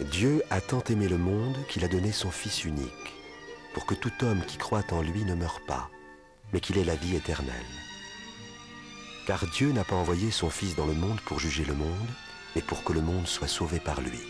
Dieu a tant aimé le monde qu'il a donné son Fils unique, pour que tout homme qui croit en lui ne meure pas, mais qu'il ait la vie éternelle. Car Dieu n'a pas envoyé son Fils dans le monde pour juger le monde, mais pour que le monde soit sauvé par lui.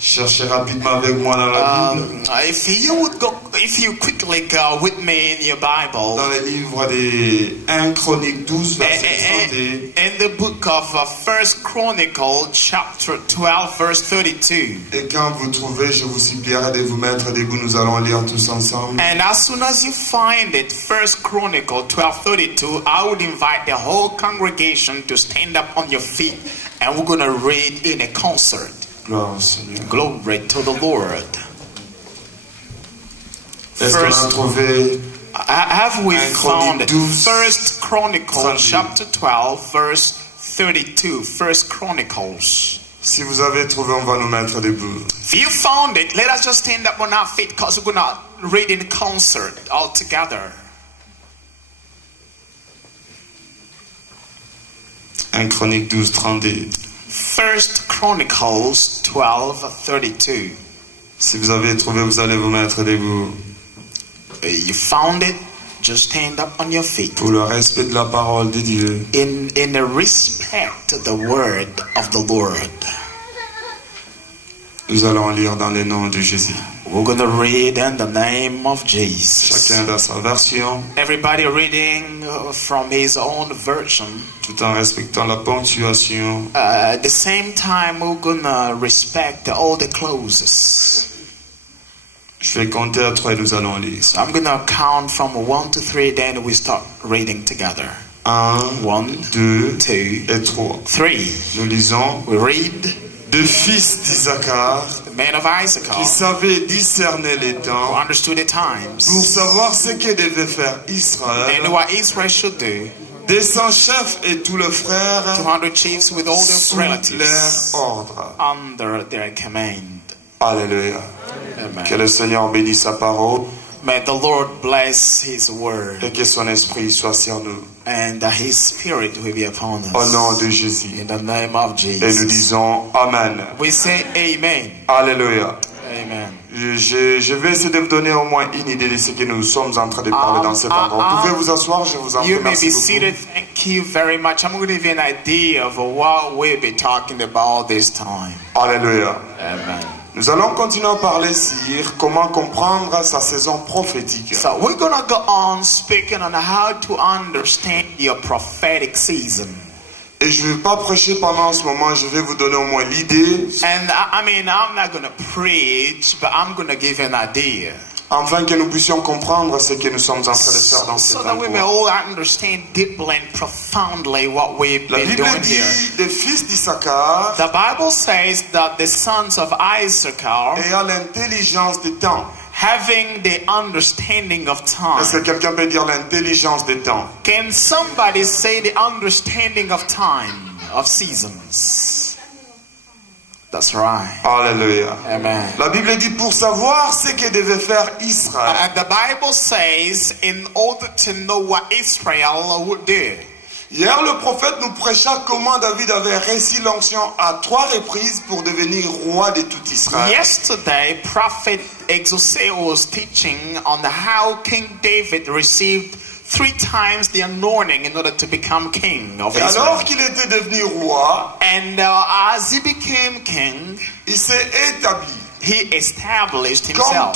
Cherchez rapidement avec moi dans la Bible. If you quickly go with me in your Bible. Dans le livre des 1 Chroniques 12, verset 32. In the book of 1 Chronicle, chapter 12, verse 32. Et quand vous trouvez, je vous supplie de vous mettre debout. Nous allons lire tous ensemble. And as soon as you find it, 1 Chronicle 12:32, I would invite the whole congregation to stand up on your feet, and we're going to read in a concert. Gloire au Seigneur. Glory to the Lord. Est-ce qu'on a trouvé? Have we found it? 12, 1 Chronicles 32. chapter 12 verse 32. 1 Chronicles. Si vous avez trouvé, on va nous mettre debout. If you found it, let us just stand up on our feet because we're going to read in concert all together. 1 Chronique 12, 32. 1 Chronicles 12:32. Si vous avez trouvé, vous allez vous mettre debout. You found it, just stand up on your feet. Pour le respect de la parole de Dieu. In respect to the word of the Lord. Nous allons lire dans le nom de Jésus. We're going to read in the name of Jesus. Chacun dans sa version. Everybody reading from his own version. Tout en respectant la ponctuation. At the same time, we're going to respect all the clauses. Je vais compter à 3 et nous allons lire. So I'm going to count from 1 to 3, then we start reading together. 1, 2 et 3. 3. Nous lisons. We read. Deux fils d'Isaacar, The man of Issachar, qui savaient discerner les who temps understood the times, pour savoir ce que devait faire and Israël, what Israel should do, des 100 chefs et tous leurs frères 200 chiefs with all their sous leur relatives ordre. under their command. Alléluia. Amen. Que le Seigneur bénisse sa parole May the Lord bless His word, et que son esprit soit sur nous. and that His Spirit will be upon Au us. nom de Jésus. In the name of Et nous Jesus. disons Amen. We say Amen. Alléluia. Amen. Je vais essayer de vous donner au moins une idée de ce que nous sommes en train de parler dans cet endroit. Vous pouvez vous asseoir, je vous en prie. You may Merci be beaucoup. seated. Thank you very much. I'm going to give you an idea of what we'll be talking about this time. Alléluia. Amen. Nous allons continuer à parler sur comment comprendre sa saison prophétique. So we're going to go on speaking on how to understand your prophetic season. Et je ne vais pas prêcher pendant ce moment, je vais vous donner au moins l'idée, And I'm not going to preach, but I'm going to give you an idea. afin que nous puissions comprendre ce que nous sommes en train de faire dans cet So that we may endroit. all understand deeply and profoundly what we've La been Bible doing dit here. des fils d'Isaacar The Bible says that the sons of Issachar, ayant l'intelligence des temps. having the understanding of Est-ce que time. quelqu'un peut dire l'intelligence des temps? Can somebody say the understanding of time, of seasons? That's right. Alléluia. Amen. La Bible dit pour savoir ce que devait faire Israël. And the Bible says in order to know what Israel would do. Hier, le prophète nous prêcha comment David avait reçu l'onction à 3 reprises pour devenir roi de tout Israël. Yesterday, Prophet Exosea was teaching on how King David received 3 times the anointing in order to become king of Et Israel. alors qu'il était devenu roi, And as he became king, il s'est établi he established comme himself,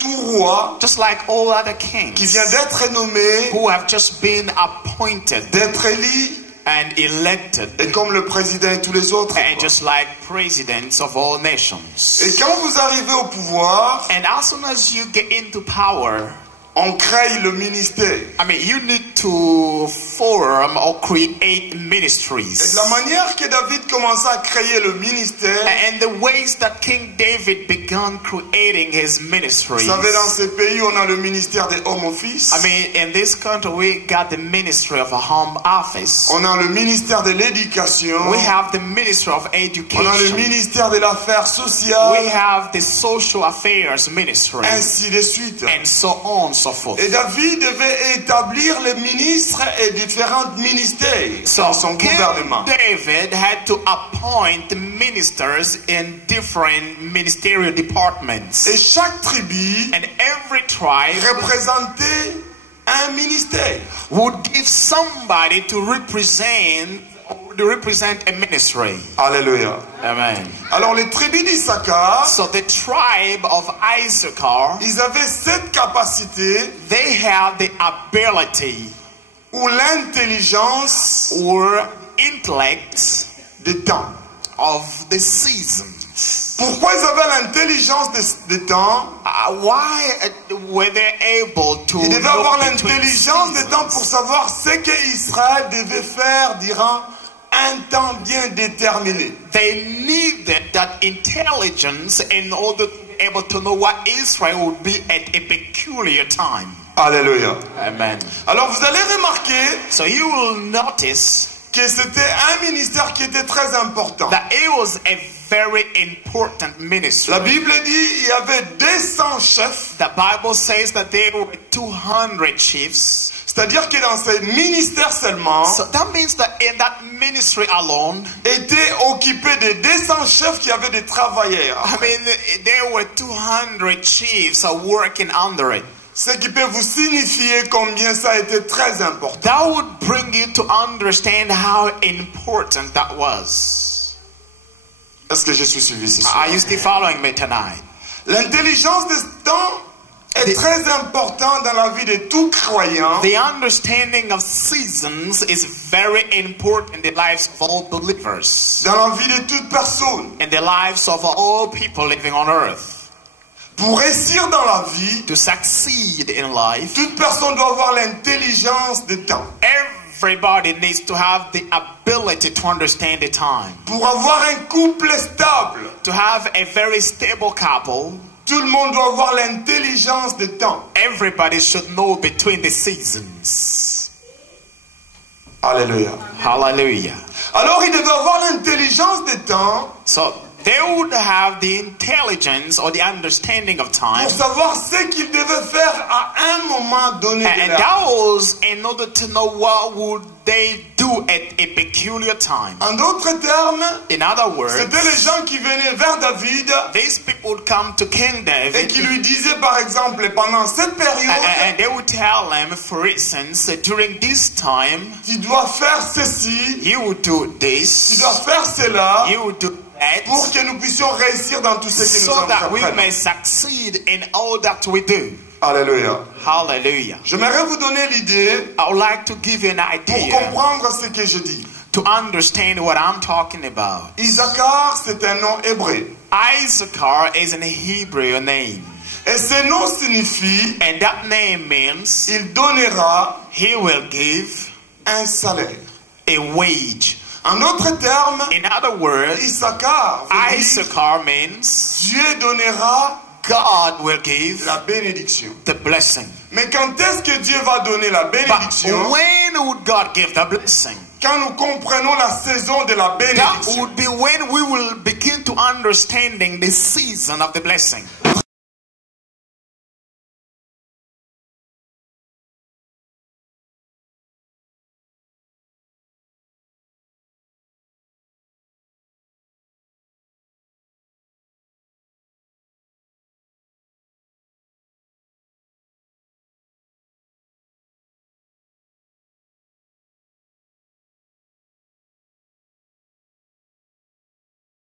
tout roi just like all other qui kings vient d'être nommé, who have just been appointed d'être élu, and elected, et comme le président et tous les autres. and just like presidents of all nations. Et quand vous arrivez au pouvoir, And as soon as you get into power, on crée le ministère. I mean, you need to form or create Et ministries. de la manière que David commença à créer le ministère, And the ways that King David began creating his vous ministries. savez, dans ces pays, on a le ministère des Home Office, I mean, in this country, we got the ministry of a home office. on a le ministère de l'éducation, We have the ministry of on a le education. ministère de l'affaire We sociale, have the social affairs ministry. ainsi de suite. And so on, so forth. Et David devait établir les ministres et différents ministères dans son King gouvernement. David had to appoint the ministers in different ministerial departments. Et chaque tribu And every tribe représentait un ministère. would give somebody to represent a ministry. Alléluia. Amen. Alors les tribus d'Issachar, So the tribe of Issachar, ils avaient cette capacité they have the ability ou l'intelligence or intellect des temps. of the season. Pourquoi ils avaient l'intelligence des temps? Why were they able to Ils devaient avoir look between l'intelligence des temps pour seasons? savoir ce qu'Israël devait faire durant un temps bien déterminé. They needed that intelligence in order to be able to know what Israel would be at a peculiar time. Alléluia. Amen. Alors vous allez remarquer So you will notice que c'était un ministère qui était très important. that it was a very important ministry. La Bible dit il y avait 200 chefs, The Bible says that there were 200 chiefs. c'est-à-dire que dans ces ministères seulement So that means that in that ministry alone, étaient occupés de 200 chefs qui avaient des travailleurs. I mean, there were 200 chiefs working under it. Ce qui peut vous signifier combien ça a été très important. That would bring you to understand how important that was. Est-ce que je suis suivi ce soir? Are you still following me tonight? L'intelligence des temps est très importante dans la vie de tout croyant. The understanding of seasons is very important in the lives of all believers, Dans la vie de toute personne. in the lives of all people living on earth. Pour réussir dans la vie, To succeed in life, toute personne doit avoir l'intelligence des temps. everybody needs to have the ability to understand the time. Pour avoir un couple stable, To have a very stable couple, tout le monde doit avoir l'intelligence des temps. everybody should know between the seasons. Alléluia. Hallelujah. Alors il devait avoir l'intelligence des temps So they would have the intelligence or the understanding of time. pour savoir ce qu'ils devaient faire à un moment donné de And leur vie. that was in order to know what would they do at a peculiar time. En d'autres termes, In other words, c'était les gens qui venaient vers David these people would come to King et David qui lui disaient par exemple pendant cette période, and they would tell him, for instance, during this time, tu dois faire ceci, you would do tu this, dois faire cela you would do pour that, que nous puissions réussir dans tout ce que nous so that we entreprenons. may succeed in all that we do. Alléluia. Hallelujah. J'aimerais vous donner l'idée I would like to give you an pour idea comprendre ce que je dis. to understand what I'm talking about. Issachar, c'est un nom hébreu. Issachar is an Hebrew name, Et ce nom signifie, and that name means il donnera he will give un salaire. a wage. En d'autres termes, In other words, Issachar veut dire, Issachar means Dieu donnera God will give la bénédiction. the blessing. Mais quand est-ce que Dieu va donner la But bénédiction? when would God give the blessing? Quand nous comprenons la saison de la That bénédiction. would be when we will begin to understanding the season of the blessing.